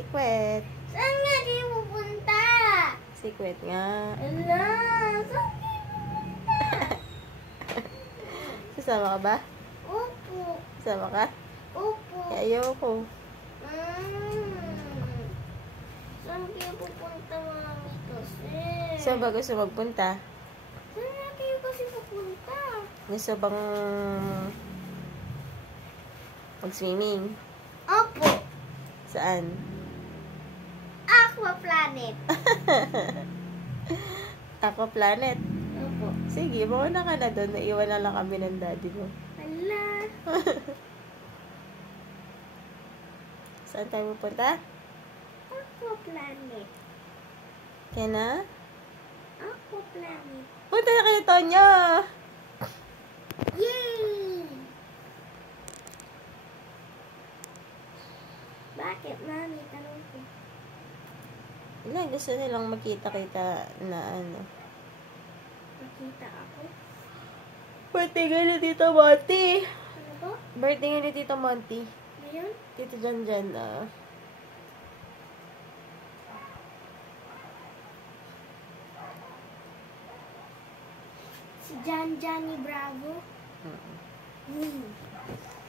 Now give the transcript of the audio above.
Secret. Saan nga kayo pupunta? Secret nga. Ala, saan kayo pupunta? Sasama ka ba? Opo. Sasama ka? Opo. Ayoko. Saan kayo pupunta, mami? Kasi. Saan ba gusto magpunta? Saan nga kayo kasi pupunta? Gusto bang mag-swimming? Opo. Saan? Aqua Planet. Aqua Planet. Opo. Sige, mauna ka na doon. Naiwan na lang kami ng daddy mo. Ala. Saan tayo pupunta? Aqua Planet. Kaya na? Aqua Planet. Punta na kayo, Tonyo! Yay! Bakit, mami? Tanong ko. Ilan, gusto nilang makita-kita na ano. Makita ako? Birthday nga ni Tito Monty. Ano po? Birthday nga ni Tito Monty. Ngayon? Tito Janjan, Si Johnny Bravo? Mm. Hmm.